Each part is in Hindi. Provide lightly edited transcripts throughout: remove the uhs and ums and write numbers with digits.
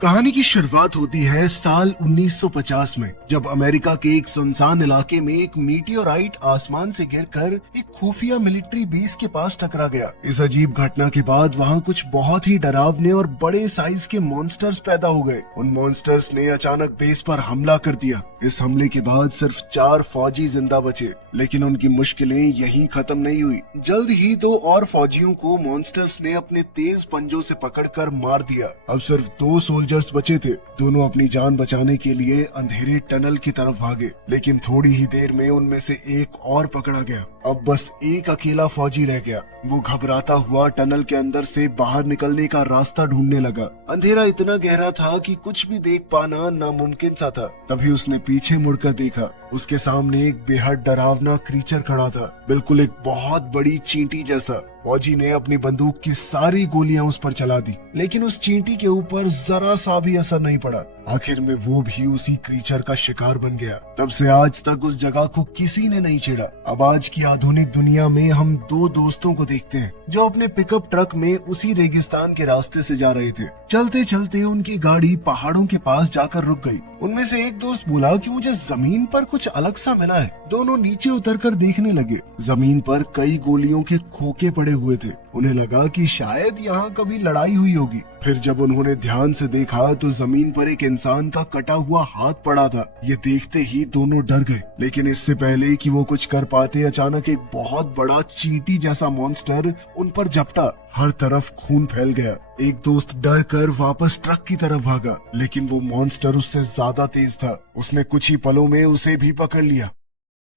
कहानी की शुरुआत होती है साल 1950 में, जब अमेरिका के एक सुनसान इलाके में एक मीटियोराइट आसमान से गिरकर एक खुफिया मिलिट्री बेस के पास टकरा गया। इस अजीब घटना के बाद वहाँ कुछ बहुत ही डरावने और बड़े साइज के मॉन्स्टर्स पैदा हो गए। उन मॉन्स्टर्स ने अचानक बेस पर हमला कर दिया। इस हमले के बाद सिर्फ 4 फौजी जिंदा बचे, लेकिन उनकी मुश्किलें यहीं खत्म नहीं हुई। जल्द ही 2 और फौजियों को मॉन्स्टर्स ने अपने तेज पंजों से पकड़कर मार दिया। अब सिर्फ 2 सोल्जर्स बचे थे। दोनों अपनी जान बचाने के लिए अंधेरे टनल की तरफ भागे, लेकिन थोड़ी ही देर में उनमें से एक और पकड़ा गया। अब बस एक अकेला फौजी रह गया। वो घबराता हुआ टनल के अंदर से बाहर निकलने का रास्ता ढूंढने लगा। अंधेरा इतना गहरा था कि कुछ भी देख पाना नामुमकिन सा था। तभी उसने पीछे मुड़कर देखा। उसके सामने एक बेहद डरावना क्रीचर खड़ा था, बिल्कुल एक बहुत बड़ी चींटी जैसा। फौजी ने अपनी बंदूक की सारी गोलियां उस पर चला दी, लेकिन उस चींटी के ऊपर जरा सा भी असर नहीं पड़ा। आखिर में वो भी उसी क्रीचर का शिकार बन गया। तब से आज तक उस जगह को किसी ने नहीं छेड़ा। अब आज की आधुनिक दुनिया में हम 2 दोस्तों को देखते हैं जो अपने पिकअप ट्रक में उसी रेगिस्तान के रास्ते से जा रहे थे। चलते चलते उनकी गाड़ी पहाड़ों के पास जाकर रुक गई। उनमें से एक दोस्त बोला कि मुझे जमीन पर कुछ अलग सा मिला है। दोनों नीचे उतरकर देखने लगे। जमीन पर कई गोलियों के खोखे पड़े हुए थे। उन्हें लगा कि शायद यहाँ कभी लड़ाई हुई होगी। फिर जब उन्होंने ध्यान से देखा तो जमीन पर एक इंसान का कटा हुआ हाथ पड़ा था। ये देखते ही दोनों डर गए, लेकिन इससे पहले कि वो कुछ कर पाते, अचानक एक बहुत बड़ा चींटी जैसा मॉन्स्टर उन पर झपटा। हर तरफ खून फैल गया। एक दोस्त डर कर वापस ट्रक की तरफ भागा, लेकिन वो मॉन्स्टर उससे ज्यादा तेज था। उसने कुछ ही पलों में उसे भी पकड़ लिया।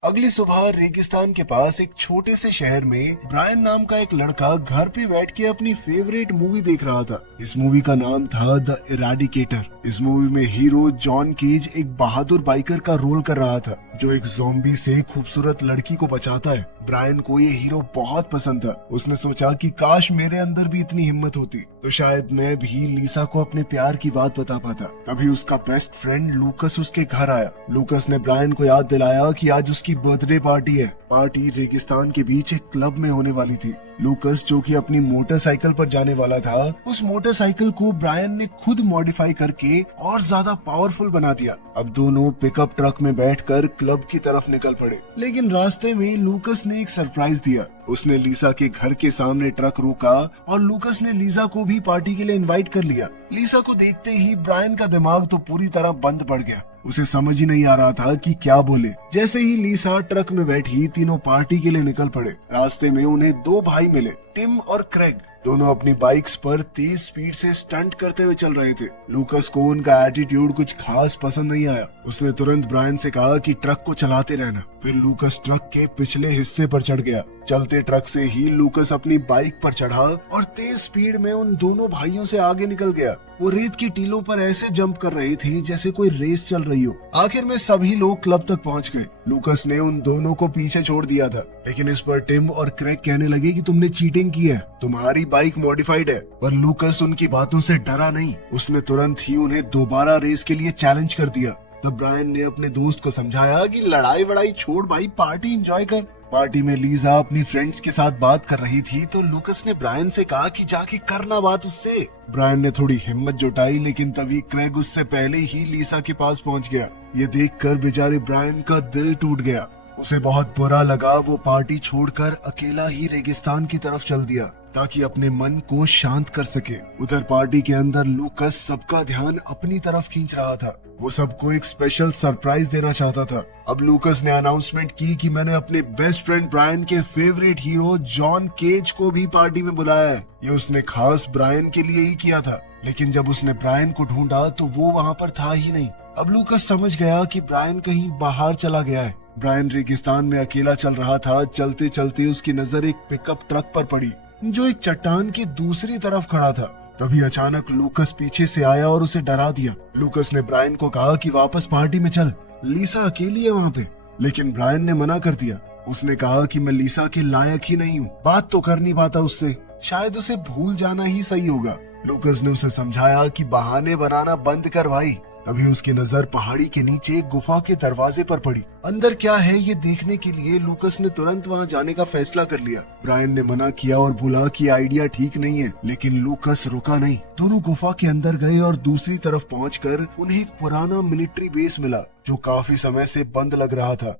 अगली सुबह रेगिस्तान के पास एक छोटे से शहर में ब्रायन नाम का एक लड़का घर पे बैठ के अपनी फेवरेट मूवी देख रहा था। इस मूवी का नाम था द इराडिकेटर। इस मूवी में हीरो जॉन केज एक बहादुर बाइकर का रोल कर रहा था, जो एक ज़ॉम्बी से खूबसूरत लड़की को बचाता है। ब्रायन को ये हीरो बहुत पसंद था। उसने सोचा कि काश मेरे अंदर भी इतनी हिम्मत होती तो शायद मैं भी लीसा को अपने प्यार की बात बता पाता। तभी उसका बेस्ट फ्रेंड लूकस उसके घर आया। लूकस ने ब्रायन को याद दिलाया कि आज उसकी बर्थडे पार्टी है। पार्टी रेगिस्तान के बीच एक क्लब में होने वाली थी। लूकस, जो कि अपनी मोटरसाइकिल पर जाने वाला था, उस मोटरसाइकिल को ब्रायन ने खुद मॉडिफाई करके और ज्यादा पावरफुल बना दिया। अब दोनों पिकअप ट्रक में बैठकर क्लब की तरफ निकल पड़े, लेकिन रास्ते में लूकस ने एक सरप्राइज दिया। उसने लीसा के घर के सामने ट्रक रोका और लूकस ने लीसा को भी पार्टी के लिए इनवाइट कर लिया। लीसा को देखते ही ब्रायन का दिमाग तो पूरी तरह बंद पड़ गया। उसे समझ ही नहीं आ रहा था कि क्या बोले। जैसे ही लीसा ट्रक में बैठी, तीनों पार्टी के लिए निकल पड़े। रास्ते में उन्हें 2 भाई मिले, टिम और क्रेग। दोनों अपनी बाइक्स पर तेज स्पीड से स्टंट करते हुए चल रहे थे। लूकस को उनका एटीट्यूड कुछ खास पसंद नहीं आया। उसने तुरंत ब्रायन से कहा कि ट्रक को चलाते रहना। फिर लूकस ट्रक के पिछले हिस्से पर चढ़ गया। चलते ट्रक से ही लूकस अपनी बाइक पर चढ़ा और तेज स्पीड में उन दोनों भाइयों से आगे निकल गया। वो रेत की टीलों पर ऐसे जंप कर रहे थे जैसे कोई रेस चल रही हो। आखिर में सभी लोग क्लब तक पहुंच गए। लूकस ने उन दोनों को पीछे छोड़ दिया था, लेकिन इस पर टिम और क्रेग कहने लगे कि तुमने चीटिंग की है, तुम्हारी बाइक मॉडिफाइड है। पर लूकस उनकी बातों से डरा नहीं। उसने तुरंत ही उन्हें दोबारा रेस के लिए चैलेंज कर दिया। तब ब्रायन ने अपने दोस्त को समझाया कि लड़ाई वड़ाई छोड़ भाई, पार्टी एंजॉय कर। पार्टी में लीजा अपनी फ्रेंड्स के साथ बात कर रही थी तो लूकस ने ब्रायन से कहा कि जाके करना बात उससे। ब्रायन ने थोड़ी हिम्मत जुटाई, लेकिन तभी क्रेग उससे पहले ही लीसा के पास पहुंच गया। ये देखकर बेचारे ब्रायन का दिल टूट गया। उसे बहुत बुरा लगा। वो पार्टी छोड़कर अकेला ही रेगिस्तान की तरफ चल दिया ताकि अपने मन को शांत कर सके। उधर पार्टी के अंदर लूकस सबका ध्यान अपनी तरफ खींच रहा था। वो सबको एक स्पेशल सरप्राइज देना चाहता था। अब लूकस ने अनाउंसमेंट की कि मैंने अपने बेस्ट फ्रेंड ब्रायन के फेवरेट हीरो जॉन केज को भी पार्टी में बुलाया है। ये उसने खास ब्रायन के लिए ही किया था, लेकिन जब उसने ब्रायन को ढूंढा तो वो वहाँ पर था ही नहीं। अब लूकस समझ गया कि ब्रायन कहीं बाहर चला गया है। ब्रायन रेगिस्तान में अकेला चल रहा था। चलते चलते उसकी नजर एक पिकअप ट्रक पर पड़ी जो एक चट्टान की दूसरी तरफ खड़ा था। तभी अचानक लूकस पीछे से आया और उसे डरा दिया। लूकस ने ब्रायन को कहा कि वापस पार्टी में चल, लीसा अकेली है वहाँ पे। लेकिन ब्रायन ने मना कर दिया। उसने कहा कि मैं लीसा के लायक ही नहीं हूँ, बात तो कर नहीं पाता उससे, शायद उसे भूल जाना ही सही होगा। लूकस ने उसे समझाया कि बहाने बनाना बंद कर भाई, तभी उसकी नजर पहाड़ी के नीचे गुफा के दरवाजे पर पड़ी। अंदर क्या है ये देखने के लिए लूकस ने तुरंत वहां जाने का फैसला कर लिया। ब्रायन ने मना किया और बोला कि आइडिया ठीक नहीं है, लेकिन लूकस रुका नहीं। दोनों गुफा के अंदर गए और दूसरी तरफ पहुंचकर उन्हें एक पुराना मिलिट्री बेस मिला जो काफी समय से बंद लग रहा था।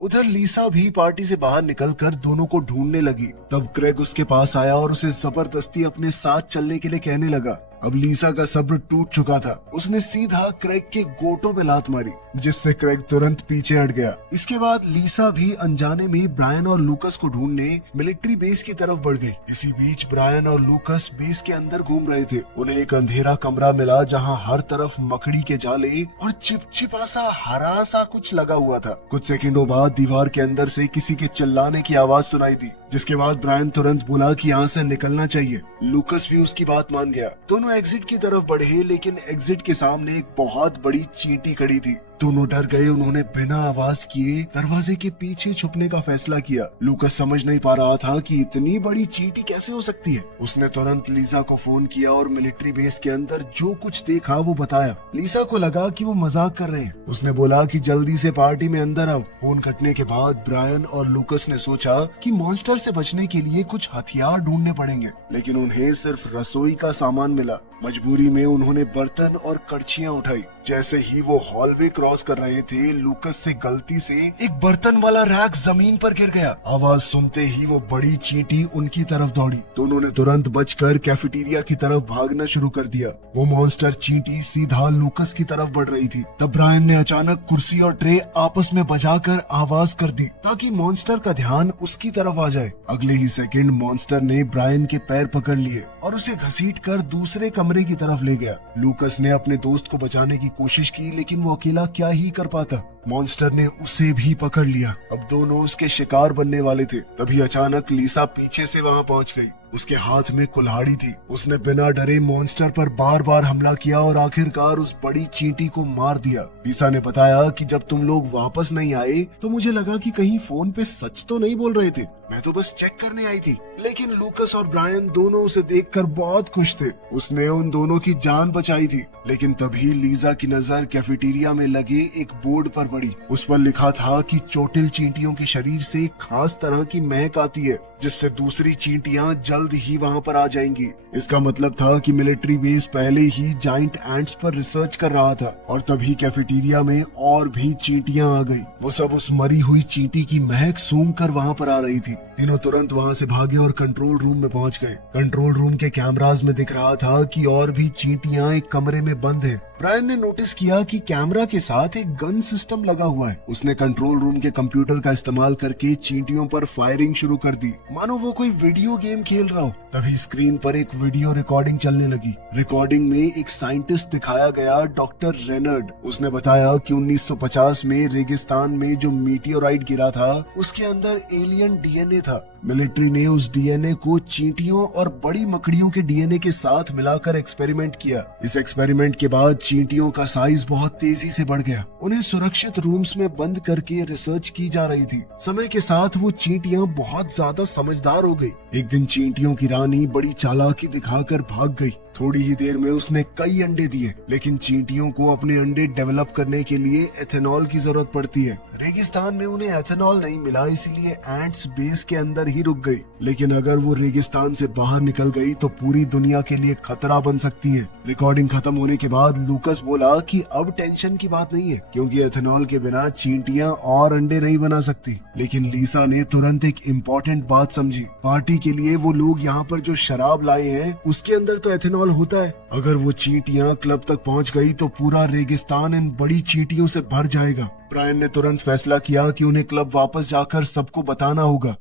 उधर लीसा भी पार्टी से बाहर निकलकर दोनों को ढूंढने लगी। तब क्रेग उसके पास आया और उसे जबरदस्ती अपने साथ चलने के लिए कहने लगा। अब लीसा का सब्र टूट चुका था। उसने सीधा क्रेग के गोटों पे लात मारी, जिससे क्रेग तुरंत पीछे हट गया। इसके बाद लीसा भी अनजाने में ब्रायन और लूकस को ढूंढने मिलिट्री बेस की तरफ बढ़ गई। इसी बीच ब्रायन और लूकस बेस के अंदर घूम रहे थे। उन्हें एक अंधेरा कमरा मिला जहां हर तरफ मकड़ी के जाले और चिपचिपा सा हरा सा कुछ लगा हुआ था। कुछ सेकंडों बाद दीवार के अंदर से किसी के चिल्लाने की आवाज सुनाई दी, जिसके बाद ब्रायन तुरंत बोला कि यहाँ से निकलना चाहिए। लूकस भी उसकी बात मान गया। दोनों एग्जिट की तरफ बढ़े, लेकिन एग्जिट के सामने एक बहुत बड़ी चींटी खड़ी थी। दोनों डर गए। उन्होंने बिना आवाज किए दरवाजे के पीछे छुपने का फैसला किया। लूकस समझ नहीं पा रहा था कि इतनी बड़ी चींटी कैसे हो सकती है। उसने तुरंत लीसा को फोन किया और मिलिट्री बेस के अंदर जो कुछ देखा वो बताया। लीसा को लगा कि वो मजाक कर रहे हैं। उसने बोला कि जल्दी से पार्टी में अंदर आओ। फोन कटने के बाद ब्रायन और लूकस ने सोचा कि मॉन्स्टर से बचने के लिए कुछ हथियार ढूंढने पड़ेंगे, लेकिन उन्हें सिर्फ रसोई का सामान मिला। मजबूरी में उन्होंने बर्तन और कड़छियां उठाई। जैसे ही वो हॉलवे क्रॉस कर रहे थे, लूकस से गलती से एक बर्तन वाला रैक जमीन पर गिर गया। आवाज सुनते ही वो बड़ी चींटी उनकी तरफ दौड़ी। दोनों ने तुरंत बचकर कैफेटेरिया की तरफ भागना शुरू कर दिया। वो मॉन्स्टर चींटी सीधा लूकस की तरफ बढ़ रही थी। तब ब्रायन ने अचानक कुर्सी और ट्रे आपस में बजाकर आवाज कर दी ताकि मॉन्स्टर का ध्यान उसकी तरफ आ जाए। अगले ही सेकंड मॉन्स्टर ने ब्रायन के पैर पकड़ लिए और उसे घसीटकर दूसरे कमरे की तरफ ले गया। लूकस ने अपने दोस्त को बचाने की कोशिश की, लेकिन वो अकेला क्या ही कर पाता। मॉन्स्टर ने उसे भी पकड़ लिया। अब दोनों उसके शिकार बनने वाले थे। तभी अचानक लीसा पीछे से वहां पहुंच गई। उसके हाथ में कुल्हाड़ी थी। उसने बिना डरे मॉन्स्टर पर बार बार हमला किया और आखिरकार उस बड़ी चींटी को मार दिया। लीसा ने बताया कि जब तुम लोग वापस नहीं आए तो मुझे लगा कि कहीं फोन पे सच तो नहीं बोल रहे थे। मैं तो बस चेक करने आई थी। लेकिन लूकस और ब्रायन दोनों उसे देखकर बहुत खुश थे। उसने उन दोनों की जान बचाई थी। लेकिन तभी लीजा की नजर कैफेटेरिया में लगे एक बोर्ड पर पड़ी। उस पर लिखा था कि चोटिल चींटियों के शरीर से एक खास तरह की महक आती है, जिससे दूसरी चींटियां जल्द ही वहां पर आ जाएंगी। इसका मतलब था कि मिलिट्री बेस पहले ही जाइंट एंट्स पर रिसर्च कर रहा था। और तभी कैफेटेरिया में और भी चींटियां आ गई। वो सब उस मरी हुई चींटी की महक सूंघ कर वहां पर आ रही थी। तीनों तुरंत वहां से भागे और कंट्रोल रूम में पहुंच गए। कंट्रोल रूम के कैमरास में दिख रहा था कि और भी चींटियां एक कमरे में बंद हैं। ब्रायन ने नोटिस किया कि कैमरा के साथ एक गन सिस्टम लगा हुआ है। उसने कंट्रोल रूम के कंप्यूटर का इस्तेमाल करके चींटियों पर फायरिंग शुरू कर दी, मानो वो कोई वीडियो गेम खेल रहा हो। तभी स्क्रीन पर एक वीडियो रिकॉर्डिंग चलने लगी। रिकॉर्डिंग में एक साइंटिस्ट दिखाया गया, डॉक्टर रेनर्ड। उसने बताया कि 1950 में रेगिस्तान में जो मीटियोराइट गिरा था उसके अंदर एलियन डीएनए था। मिलिट्री ने उस डीएनए को चींटियों और बड़ी मकड़ियों के डीएनए के साथ मिलाकर एक्सपेरिमेंट किया। इस एक्सपेरिमेंट के बाद चींटियों का साइज बहुत तेजी से बढ़ गया। उन्हें सुरक्षित रूम्स में बंद करके रिसर्च की जा रही थी। समय के साथ वो चींटियां बहुत ज्यादा समझदार हो गई। एक दिन चींटियों की रानी बड़ी चालाकी दिखाकर भाग गई। थोड़ी ही देर में उसने कई अंडे दिए, लेकिन चींटियों को अपने अंडे डेवलप करने के लिए एथेनॉल की जरूरत पड़ती है। रेगिस्तान में उन्हें एथेनॉल नहीं मिला, इसीलिए एंट्स बेस के अंदर ही रुक गई। लेकिन अगर वो रेगिस्तान से बाहर निकल गई तो पूरी दुनिया के लिए खतरा बन सकती है। रिकॉर्डिंग खत्म होने के बाद लूकस बोला कि अब टेंशन की बात नहीं है, क्योंकि एथेनॉल के बिना चींटियां और अंडे नहीं बना सकती। लेकिन लीसा ने तुरंत एक इम्पोर्टेंट बात समझी। पार्टी के लिए वो लोग यहाँ पर जो शराब लाए हैं उसके अंदर तो एथेनॉल होता है। अगर वो चींटियां क्लब तक पहुंच गई तो पूरा रेगिस्तान इन बड़ी चींटियों से भर जाएगा। ब्रायन ने तुरंत फैसला किया कि उन्हें क्लब वापस जाकर सबको बताना होगा।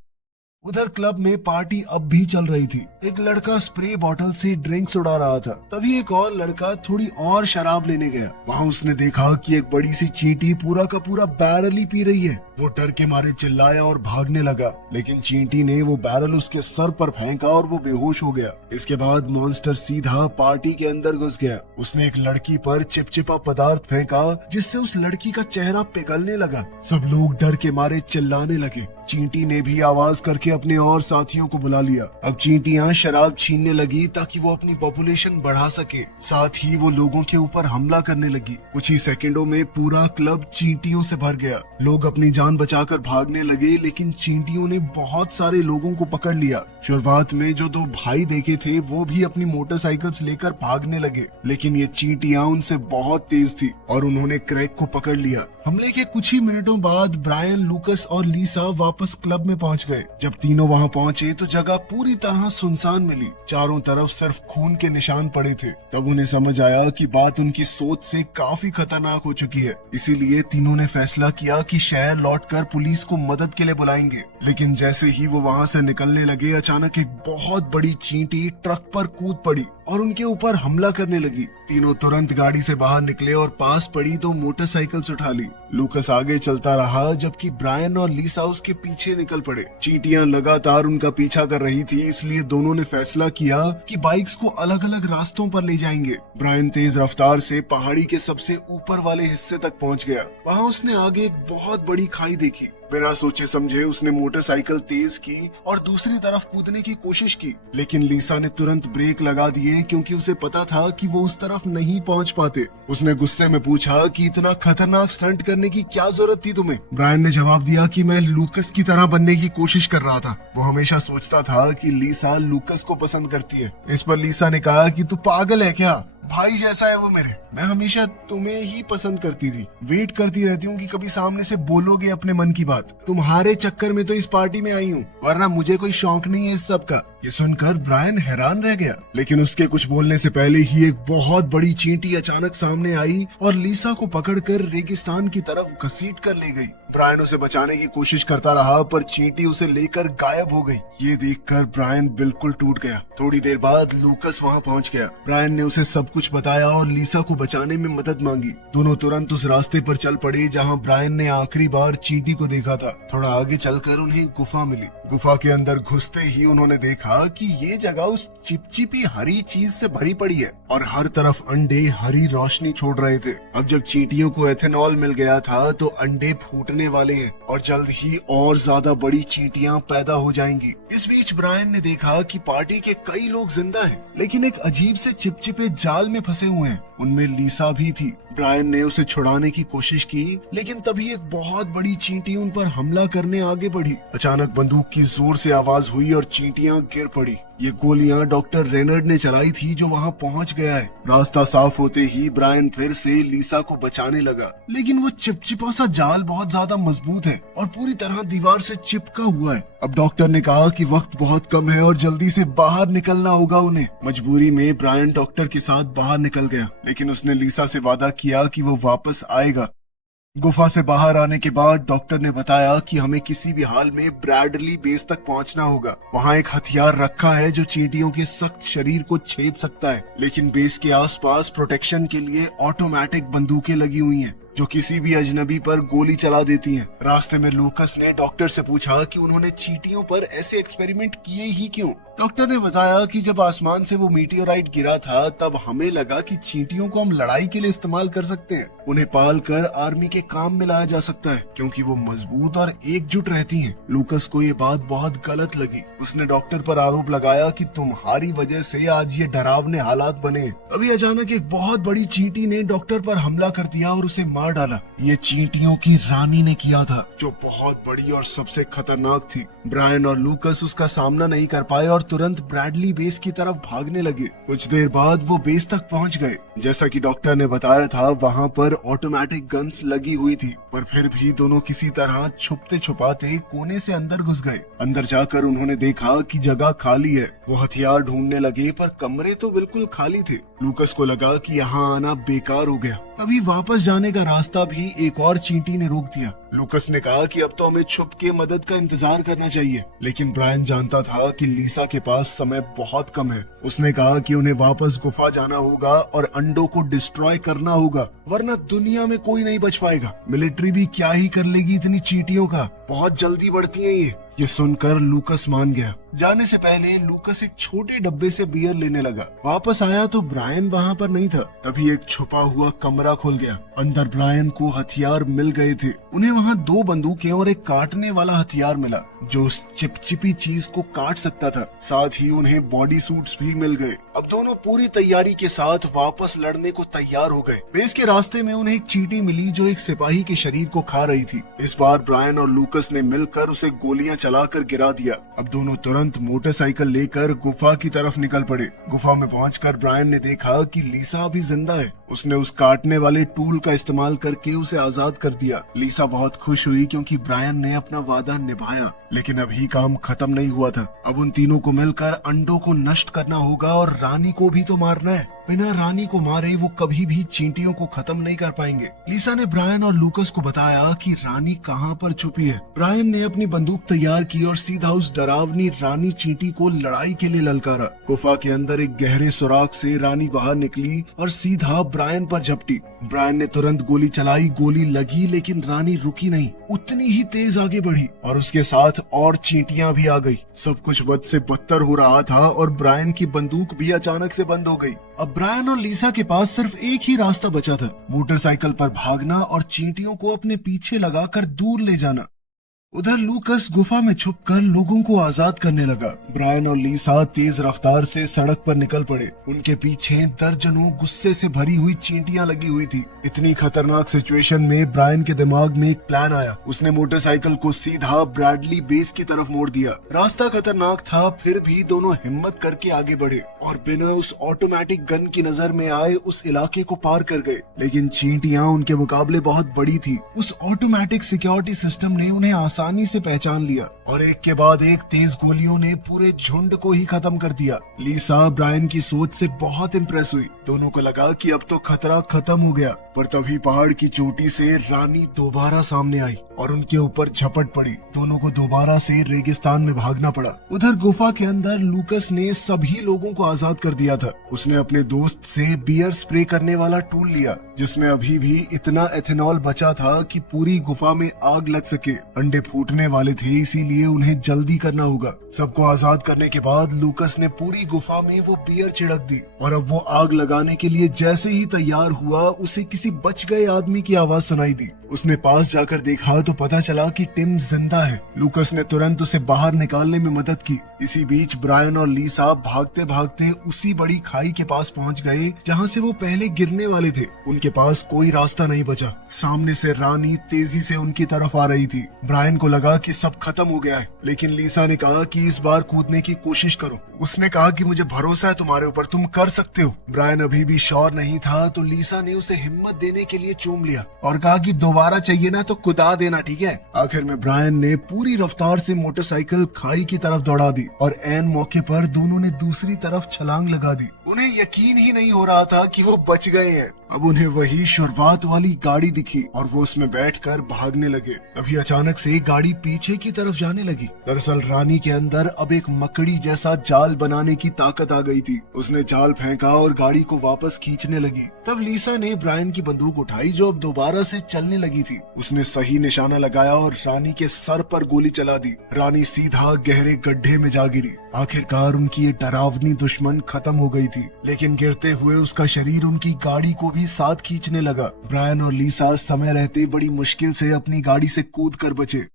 उधर क्लब में पार्टी अब भी चल रही थी। एक लड़का स्प्रे बॉटल से ड्रिंक्स उड़ा रहा था। तभी एक और लड़का थोड़ी और शराब लेने गया। वहाँ उसने देखा कि एक बड़ी सी चींटी पूरा का पूरा बैरल ही पी रही है। वो डर के मारे चिल्लाया और भागने लगा, लेकिन चींटी ने वो बैरल उसके सर पर फेंका और वो बेहोश हो गया। इसके बाद मॉन्स्टर सीधा पार्टी के अंदर घुस गया। उसने एक लड़की पर चिपचिपा पदार्थ फेंका, जिससे उस लड़की का चेहरा पिघलने लगा। सब लोग डर के मारे चिल्लाने लगे। चींटी ने भी आवाज करके के अपने और साथियों को बुला लिया। अब चींटियां शराब छीनने लगी ताकि वो अपनी पॉपुलेशन बढ़ा सके। साथ ही वो लोगों के ऊपर हमला करने लगी। कुछ ही सेकंडों में पूरा क्लब चींटियों से भर गया। लोग अपनी जान बचाकर भागने लगे, लेकिन चींटियों ने बहुत सारे लोगों को पकड़ लिया। शुरुआत में जो दो भाई देखे थे वो भी अपनी मोटरसाइकिल्स लेकर भागने लगे, लेकिन ये चींटियां उनसे बहुत तेज थी और उन्होंने क्रैक को पकड़ लिया। हमले के कुछ ही मिनटों बाद ब्रायन, लूकस और लीसा वापस क्लब में पहुंच गए। जब तीनों वहां पहुंचे तो जगह पूरी तरह सुनसान मिली। चारों तरफ सिर्फ खून के निशान पड़े थे। तब उन्हें समझ आया कि बात उनकी सोच से काफी खतरनाक हो चुकी है। इसीलिए तीनों ने फैसला किया कि शहर लौटकर पुलिस को मदद के लिए बुलाएंगे। लेकिन जैसे ही वो वहां से निकलने लगे, अचानक एक बहुत बड़ी चींटी ट्रक पर कूद पड़ी और उनके ऊपर हमला करने लगी। तीनों तुरंत गाड़ी से बाहर निकले और पास पड़ी दो मोटरसाइकिल्स उठा ली। लूकस आगे चलता रहा, जबकि ब्रायन और लीसा उसके पीछे निकल पड़े। चींटियां लगातार उनका पीछा कर रही थी, इसलिए दोनों ने फैसला किया कि बाइक्स को अलग अलग रास्तों पर ले जाएंगे। ब्रायन तेज रफ्तार से पहाड़ी के सबसे ऊपर वाले हिस्से तक पहुंच गया। वहां उसने आगे एक बहुत बड़ी खाई देखी। बिना सोचे समझे उसने मोटरसाइकिल तेज की और दूसरी तरफ कूदने की कोशिश की, लेकिन लीसा ने तुरंत ब्रेक लगा दिए क्योंकि उसे पता था कि वो उस तरफ नहीं पहुंच पाते। उसने गुस्से में पूछा कि इतना खतरनाक स्टंट करने की क्या जरूरत थी तुम्हें? ब्रायन ने जवाब दिया कि मैं लूकस की तरह बनने की कोशिश कर रहा था। वो हमेशा सोचता था कि लीसा लूकस को पसंद करती है। इस पर लीसा ने कहा कि तू पागल है क्या? भाई जैसा है वो मेरे। मैं हमेशा तुम्हें ही पसंद करती थी। वेट करती रहती हूँ कि कभी सामने से बोलोगे अपने मन की बात। तुम्हारे चक्कर में तो इस पार्टी में आई हूँ, वरना मुझे कोई शौक नहीं है इस सब का। ये सुनकर ब्रायन हैरान रह गया, लेकिन उसके कुछ बोलने से पहले ही एक बहुत बड़ी चींटी अचानक सामने आई और लीसा को पकड़कर रेगिस्तान की तरफ घसीट कर ले गई। ब्रायन उसे बचाने की कोशिश करता रहा, पर चींटी उसे लेकर गायब हो गई। ये देखकर ब्रायन बिल्कुल टूट गया। थोड़ी देर बाद लूकस वहां पहुंच गया। ब्रायन ने उसे सब कुछ बताया और लीसा को बचाने में मदद मांगी। दोनों तुरंत उस रास्ते पर चल पड़े जहां ब्रायन ने आखिरी बार चींटी को देखा था। थोड़ा आगे चलकर उन्हें गुफा मिली। गुफा के अंदर घुसते ही उन्होंने देखा कि ये जगह उस चिपचिपी हरी चीज से भरी पड़ी है और हर तरफ अंडे हरी रोशनी छोड़ रहे थे। अब जब चींटियों को एथेनॉल मिल गया था तो अंडे फूटने वाले हैं और जल्द ही और ज्यादा बड़ी चींटियां पैदा हो जाएंगी। इस बीच ब्रायन ने देखा कि पार्टी के कई लोग जिंदा हैं, लेकिन एक अजीब से चिपचिपे जाल में फंसे हुए हैं। उनमें लीसा भी थी। ब्रायन ने उसे छुड़ाने की कोशिश की, लेकिन तभी एक बहुत बड़ी चींटी उन पर हमला करने आगे बढ़ी। अचानक बंदूक की जोर से आवाज हुई और चींटियां गिर पड़ी। ये गोलियां डॉक्टर रेनर्ड ने चलाई थी, जो वहां पहुंच गया है। रास्ता साफ होते ही ब्रायन फिर से लीसा को बचाने लगा, लेकिन वो चिपचिपा सा जाल बहुत ज्यादा मजबूत है और पूरी तरह दीवार से चिपका हुआ है। अब डॉक्टर ने कहा कि वक्त बहुत कम है और जल्दी से बाहर निकलना होगा उन्हें। मजबूरी में ब्रायन डॉक्टर के साथ बाहर निकल गया, लेकिन उसने लीसा से वादा किया कि वो वापस आएगा। गुफा से बाहर आने के बाद डॉक्टर ने बताया कि हमें किसी भी हाल में ब्रैडली बेस तक पहुंचना होगा। वहां एक हथियार रखा है जो चींटियों के सख्त शरीर को छेद सकता है, लेकिन बेस के आसपास प्रोटेक्शन के लिए ऑटोमेटिक बंदूकें लगी हुई हैं जो किसी भी अजनबी पर गोली चला देती हैं। रास्ते में लूकस ने डॉक्टर से पूछा कि उन्होंने चींटियों पर ऐसे एक्सपेरिमेंट किए ही क्यों। डॉक्टर ने बताया कि जब आसमान से वो मीटियोराइट गिरा था तब हमें लगा कि चींटियों को हम लड़ाई के लिए इस्तेमाल कर सकते हैं। उन्हें पाल कर आर्मी के काम में लाया जा सकता है क्योंकि वो मजबूत और एकजुट रहती हैं। लूकस को ये बात बहुत गलत लगी। उसने डॉक्टर पर आरोप लगाया कि तुम्हारी वजह से आज ये डरावने हालात बने। अभी अचानक एक बहुत बड़ी चींटी ने डॉक्टर पर हमला कर दिया और उसे मार डाला। ये चींटियों की रानी ने किया था, जो बहुत बड़ी और सबसे खतरनाक थी। ब्रायन और लूकस उसका सामना नहीं कर पाए और तुरंत ब्रैडली बेस की तरफ भागने लगे। कुछ देर बाद वो बेस तक पहुंच गए। जैसा कि डॉक्टर ने बताया था, वहां पर ऑटोमेटिक गन्स लगी हुई थी, पर फिर भी दोनों किसी तरह छुपते छुपाते कोने से अंदर घुस गए। अंदर जाकर उन्होंने देखा कि जगह खाली है। वो हथियार ढूंढने लगे, पर कमरे तो बिल्कुल खाली थे। लूकस को लगा कि यहाँ आना बेकार हो गया। अभी वापस जाने का रास्ता भी एक और चींटी ने रोक दिया। लूकस ने कहा कि अब तो हमें छुप के मदद का इंतजार करना चाहिए, लेकिन ब्रायन जानता था कि लीसा के पास समय बहुत कम है। उसने कहा कि उन्हें वापस गुफा जाना होगा और अंडों को डिस्ट्रॉय करना होगा, वरना दुनिया में कोई नहीं बच पाएगा। मिलिट्री भी क्या ही कर लेगी इतनी चींटियों का, बहुत जल्दी बढ़ती है ये सुनकर लूकस मान गया। जाने से पहले लूकस एक छोटे डब्बे से बियर लेने लगा। वापस आया तो ब्रायन वहाँ पर नहीं था। तभी एक छुपा हुआ कमरा खुल गया। अंदर ब्रायन को हथियार मिल गए थे। उन्हें वहाँ 2 बंदूकें और एक काटने वाला हथियार मिला जो उस चिपचिपी चीज को काट सकता था। साथ ही उन्हें बॉडी सूट्स भी मिल गए। अब दोनों पूरी तैयारी के साथ वापस लड़ने को तैयार हो गए। बेस के रास्ते में उन्हें एक चींटी मिली जो एक सिपाही के शरीर को खा रही थी। इस बार ब्रायन और लूकस ने मिलकर उसे गोलियां चलाकर गिरा दिया। अब दोनों तुरंत मोटरसाइकिल लेकर गुफा की तरफ निकल पड़े। गुफा में पहुंचकर ब्रायन ने देखा कि लीसा अभी जिंदा है। उसने उस काटने वाले टूल का इस्तेमाल करके उसे आजाद कर दिया। लीसा बहुत खुश हुई क्योंकि ब्रायन ने अपना वादा निभाया। लेकिन अभी काम खत्म नहीं हुआ था। अब उन तीनों को मिलकर अंडों को नष्ट करना होगा और रानी को भी तो मारना है। बिना रानी को मारे वो कभी भी चींटियों को खत्म नहीं कर पाएंगे। लीसा ने ब्रायन और लूकस को बताया कि रानी कहाँ पर छुपी है। ब्रायन ने अपनी बंदूक तैयार की और सीधा उस डरावनी रानी चींटी को लड़ाई के लिए ललकारा। गुफा के अंदर एक गहरे सुराख से रानी बाहर निकली और सीधा ब्रायन पर झपटी। ब्रायन ने तुरंत गोली चलाई। गोली लगी लेकिन रानी रुकी नहीं, उतनी ही तेज आगे बढ़ी और उसके साथ और चींटियां भी आ गई। सब कुछ बद से बदतर हो रहा था और ब्रायन की बंदूक भी अचानक से बंद हो गई। अब ब्रायन और लीसा के पास सिर्फ एक ही रास्ता बचा था, मोटरसाइकिल पर भागना और चींटियों को अपने पीछे लगाकर दूर ले जाना। उधर लूकस गुफा में छुपकर लोगों को आजाद करने लगा। ब्रायन और लीसा तेज रफ्तार से सड़क पर निकल पड़े। उनके पीछे दर्जनों गुस्से से भरी हुई चींटियां लगी हुई थी। इतनी खतरनाक सिचुएशन में ब्रायन के दिमाग में एक प्लान आया। उसने मोटरसाइकिल को सीधा ब्रैडली बेस की तरफ मोड़ दिया। रास्ता खतरनाक था, फिर भी दोनों हिम्मत करके आगे बढ़े और बिना उस ऑटोमेटिक गन की नजर में आए उस इलाके को पार कर गए। लेकिन चींटियां उनके मुकाबले बहुत बड़ी थी। उस ऑटोमेटिक सिक्योरिटी सिस्टम ने उन्हें आसानी से पहचान लिया और एक के बाद एक तेज गोलियों ने पूरे झुंड को ही खत्म कर दिया। लीसा ब्रायन की सोच से बहुत इम्प्रेस हुई। दोनों को लगा कि अब तो खतरा खत्म हो गया, पर तभी पहाड़ की चोटी से रानी दोबारा सामने आई और उनके ऊपर झपट पड़ी। दोनों को दोबारा से रेगिस्तान में भागना पड़ा। उधर गुफा के अंदर लूकस ने सभी लोगों को आजाद कर दिया था। उसने अपने दोस्त से बियर स्प्रे करने वाला टूल लिया जिसमें अभी भी इतना एथेनॉल बचा था कि पूरी गुफा में आग लग सके। अंडे फूटने वाले थे, इसीलिए उन्हें जल्दी करना होगा। सबको आजाद करने के बाद लूकस ने पूरी गुफा में वो बियर छिड़क दी और अब वो आग लगाने के लिए जैसे ही तैयार हुआ उसे किसी बच गए आदमी की आवाज सुनाई दी। उसने पास जाकर देखा तो पता चला कि टिम जिंदा है। लूकस ने तुरंत उसे बाहर निकालने में मदद की। इसी बीच ब्रायन और लीसा भागते भागते उसी बड़ी खाई के पास पहुंच गए जहां से वो पहले गिरने वाले थे। उनके पास कोई रास्ता नहीं बचा। सामने से रानी तेजी से उनकी तरफ आ रही थी। ब्रायन को लगा कि सब खत्म हो गया है, लेकिन लीसा ने कहा कि इस बार कूदने की कोशिश करो। उसने कहा कि मुझे भरोसा है तुम्हारे ऊपर, तुम कर सकते हो। ब्रायन अभी भी श्योर नहीं था तो लीसा ने उसे हिम्मत देने के लिए चूम लिया और कहा कि दोबारा चाहिए ना तो कुदा देना, ठीक है। आखिर में ब्रायन ने पूरी रफ्तार से मोटरसाइकिल खाई की तरफ दौड़ा दी और ऐन मौके पर दोनों ने दूसरी तरफ छलांग लगा दी। उन्हें यकीन ही नहीं हो रहा था कि वो बच गए हैं। अब उन्हें वही शुरुआत वाली गाड़ी दिखी और वो उसमें बैठकर भागने लगे। तभी अचानक से गाड़ी पीछे की तरफ जाने लगी। दरअसल रानी के अंदर अब एक मकड़ी जैसा जाल बनाने की ताकत आ गई थी। उसने जाल फेंका और गाड़ी को वापस खींचने लगी। तब लीसा ने ब्रायन की बंदूक उठाई जो अब दोबारा से चलने लगी थी। उसने सही निशाना लगाया और रानी के सर पर गोली चला दी। रानी सीधा गहरे गड्ढे में जा गिरी। आखिरकार उनकी ये डरावनी दुश्मन खत्म हो गई थी, लेकिन गिरते हुए उसका शरीर उनकी गाड़ी को भी साथ खींचने लगा। ब्रायन और लीसा समय रहते बड़ी मुश्किल से अपनी गाड़ी से कूद कर बचे।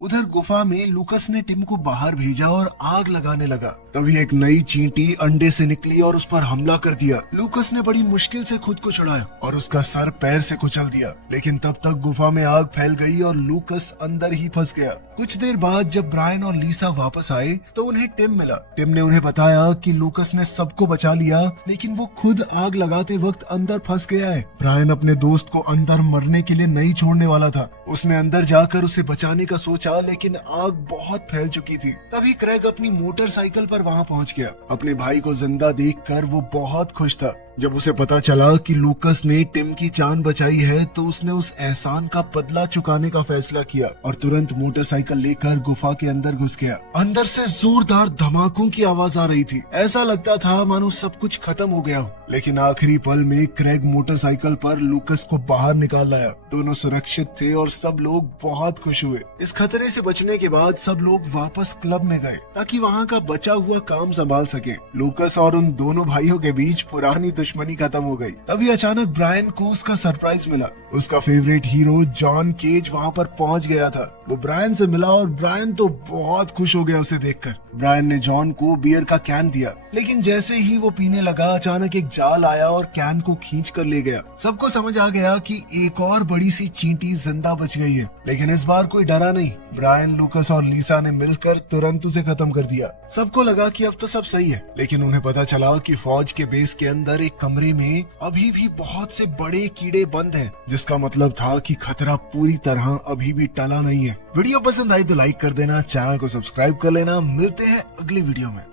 उधर गुफा में लूकस ने टिम को बाहर भेजा और आग लगाने लगा। तभी एक नई चींटी अंडे से निकली और उस पर हमला कर दिया। लूकस ने बड़ी मुश्किल से खुद को छुड़ाया और उसका सर पैर से कुचल दिया, लेकिन तब तक गुफा में आग फैल गई और लूकस अंदर ही फंस गया। कुछ देर बाद जब ब्रायन और लीसा वापस आए तो उन्हें टिम मिला। टिम ने उन्हें बताया कि लूकस ने सबको बचा लिया, लेकिन वो खुद आग लगाते वक्त अंदर फंस गया है। ब्रायन अपने दोस्त को अंदर मरने के लिए नहीं छोड़ने वाला था। उसने अंदर जाकर उसे बचाने का सोचा, लेकिन आग बहुत फैल चुकी थी। तभी क्रेग अपनी मोटरसाइकिल पर वहां पहुंच गया। अपने भाई को जिंदा देखकर वो बहुत खुश था। जब उसे पता चला कि लूकस ने टिम की जान बचाई है तो उसने उस एहसान का बदला चुकाने का फैसला किया और तुरंत मोटरसाइकिल लेकर गुफा के अंदर घुस गया। अंदर से जोरदार धमाकों की आवाज आ रही थी। ऐसा लगता था मानो सब कुछ खत्म हो गया हो, लेकिन आखिरी पल में क्रेग मोटरसाइकिल पर लूकस को बाहर निकाल लाया। दोनों सुरक्षित थे और सब लोग बहुत खुश हुए। इस खतरे से बचने के बाद सब लोग वापस क्लब में गए ताकि वहाँ का बचा हुआ काम संभाल सके। लूकस और उन दोनों भाइयों के बीच पुरानी दुश्मनी खत्म हो गई। तभी अचानक ब्रायन को उसका सरप्राइज मिला। उसका फेवरेट हीरो जॉन केज वहाँ पर पहुँच गया था। वो ब्रायन से मिला और ब्रायन तो बहुत खुश हो गया उसे देखकर। ब्रायन ने जॉन को बियर का कैन दिया, लेकिन जैसे ही वो पीने लगा अचानक एक जाल आया और कैन को खींच कर ले गया। सबको समझ आ गया कि एक और बड़ी सी चींटी जिंदा बच गई है, लेकिन इस बार कोई डरा नहीं। ब्रायन, लूकस और लीसा ने मिलकर तुरंत उसे खत्म कर दिया। सबको लगा कि अब तो सब सही है, लेकिन उन्हें पता चला कि फौज के बेस के अंदर एक कमरे में अभी भी बहुत से बड़े कीड़े बंद हैं, जिसका मतलब था कि खतरा पूरी तरह अभी भी टला नहीं है। वीडियो पसंद आई तो लाइक कर देना, चैनल को सब्सक्राइब कर लेना। मिलते हैं अगली वीडियो में।